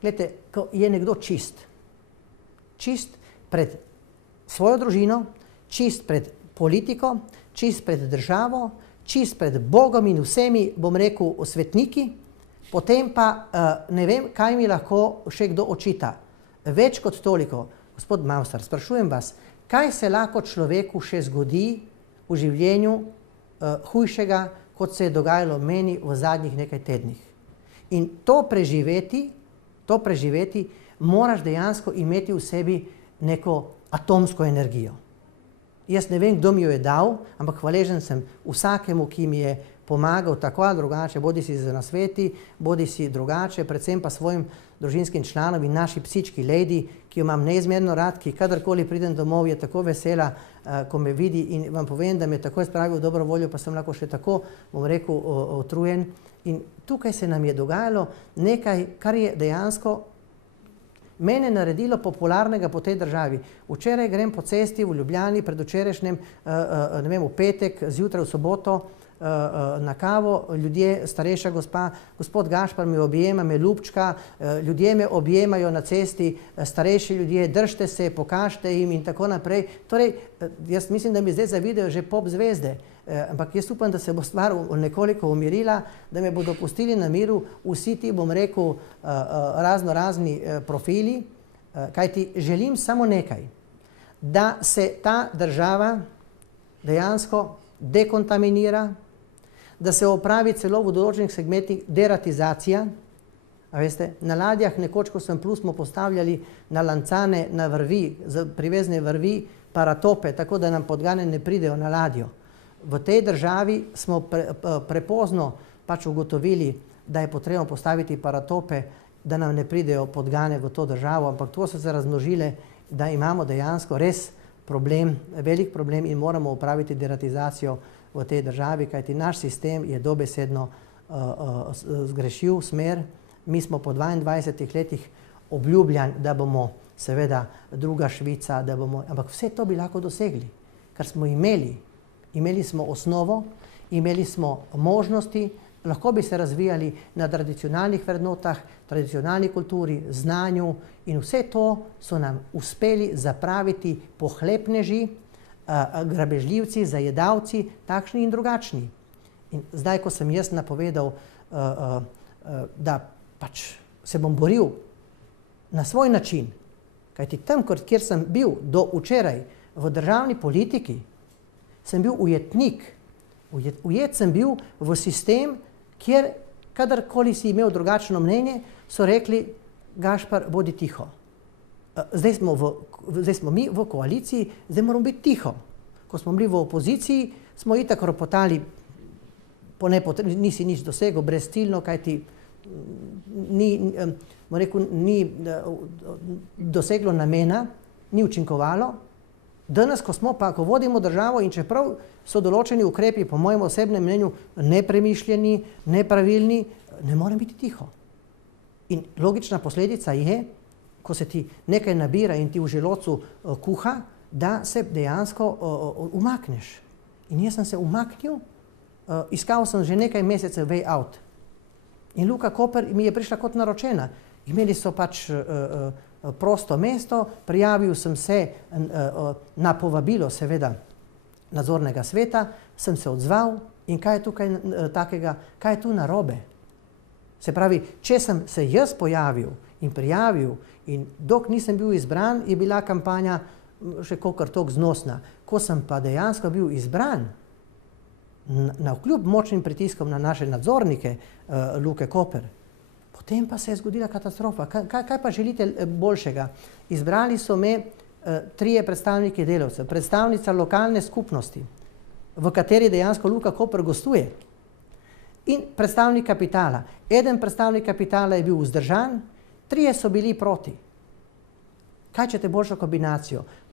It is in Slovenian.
Glejte, ko je nekdo čist pred svojo družino, čist pred politiko, čist pred državo, čist pred Bogom in vsemi, bom rekel, svetniki, potem pa ne vem, kaj mi lahko še kdo očita. Več kot toliko, gospod Mauster, sprašujem vas, kaj se lahko človeku še zgodi v življenju hujšega, kot se je dogajalo meni v zadnjih nekaj tednih. In to preživeti, moraš dejansko imeti v sebi neko atomsko energijo. Jaz ne vem, kdo mi jo je dal, ampak hvaležen sem vsakemu, ki mi je pomagal tako ali drugače, bodi si za nasveti, bodi si drugače, predvsem pa svojim družinskim članom in naši psički Lady, ki jo imam neizmerno rad, ki kadarkoli pridem domov, je tako vesela, ko me vidi in vam povem, da me takoj spravi v dobro voljo, pa sem lahko še tako, bom rekel, utrujen. In tukaj se nam je dogajalo nekaj, kar je dejansko mene naredilo popularnega po tej državi. Včeraj grem po cesti v Ljubljani, predvčerajšnjem, ne vem, v petek, zjutraj v soboto, na kavo, ljudje, starejša gospa, gospod Gašpar me objema, me ljubčka, ljudje me objemajo na cesti, starejši ljudje, držite se, pokažite jim in tako naprej. Torej, jaz mislim, da mi zdaj zavidajo že pop zvezde, ampak jaz upam, da se bo stvar nekoliko umirila, da me bodo pustili na miru vsi ti, bom rekel, razni profili, kajti želim samo nekaj, da se ta država dejansko dekontaminira, da se opravi celo v določenih segmentih deratizacija. A veste, na ladjah nekoč, ko sem plul, smo postavljali na lancane, na vrvi, privezne vrvi, paratope, tako da nam podgane ne pridejo na ladjo. V tej državi smo prepozno pač ugotovili, da je potrebno postaviti paratope, da nam ne pridejo podgane v to državo, ampak to so se razmnožile, da imamo dejansko res problem, velik problem in moramo upraviti deratizacijo v tej državi, kajti naš sistem je dobesedno zgrešil smer. Mi smo po 22 letih obljubljali, da bomo seveda druga Švica, da bomo, ampak vse to bi lahko dosegli, kar smo imeli. Imeli smo osnovo, imeli smo možnosti, lahko bi se razvijali na tradicionalnih vrednotah, tradicionalni kulturi, znanju in vse to so nam uspeli zapraviti pohlepneži, grabežljivci, zajedavci, takšni in drugačni. In zdaj, ko sem jaz napovedal, da pač se bom boril na svoj način, kajti tam, kjer sem bil do včeraj v državni politiki, sem bil ujetnik. Ujet sem bil v sistem, kjer kadarkoli si imel drugačno mnenje, so rekli, Gašpar, bodi tiho. Zdaj smo mi v koaliciji, zdaj moramo biti tiho. Ko smo bili v opoziciji, smo itak ropotali, nisi nič dosegel, brezciljno, kajti ni doseglo namena, ni učinkovalo. Danes, ko vodimo državo in čeprav so določeni ukrepi, po mojem osebnem mnenju, nepremišljeni, nepravilni, ne morem biti tiho. In logična posledica je, ko se ti nekaj nabira in ti v želodcu kuha, da se dejansko umakneš. In jaz sem se umaknil, iskal sem že nekaj mesecev way out. In Luka Koper mi je prišla kot naročena. Imeli so pač prosto mesto, prijavil sem se na povabilo seveda nadzornega sveta, sem se odzval in kaj je tukaj takega, kaj je tu narobe? Se pravi, če sem se jaz pojavil in prijavil in dok nisem bil izbran, je bila kampanja še kolikor toliko znosna. Ko sem pa dejansko bil izbran, navkljub močnim pritiskom na naše nadzornike Luke Koper, potem pa se je zgodila katastrofa. Kaj pa želite boljšega? Izbrali so me 3 predstavniki delavcev, predstavnica lokalne skupnosti, v kateri dejansko Luka Koper gostuje, in predstavnik kapitala. Eden predstavnik kapitala je bil vzdržan, 3 so bili proti. Kaj ćete boljšo kombinacijo?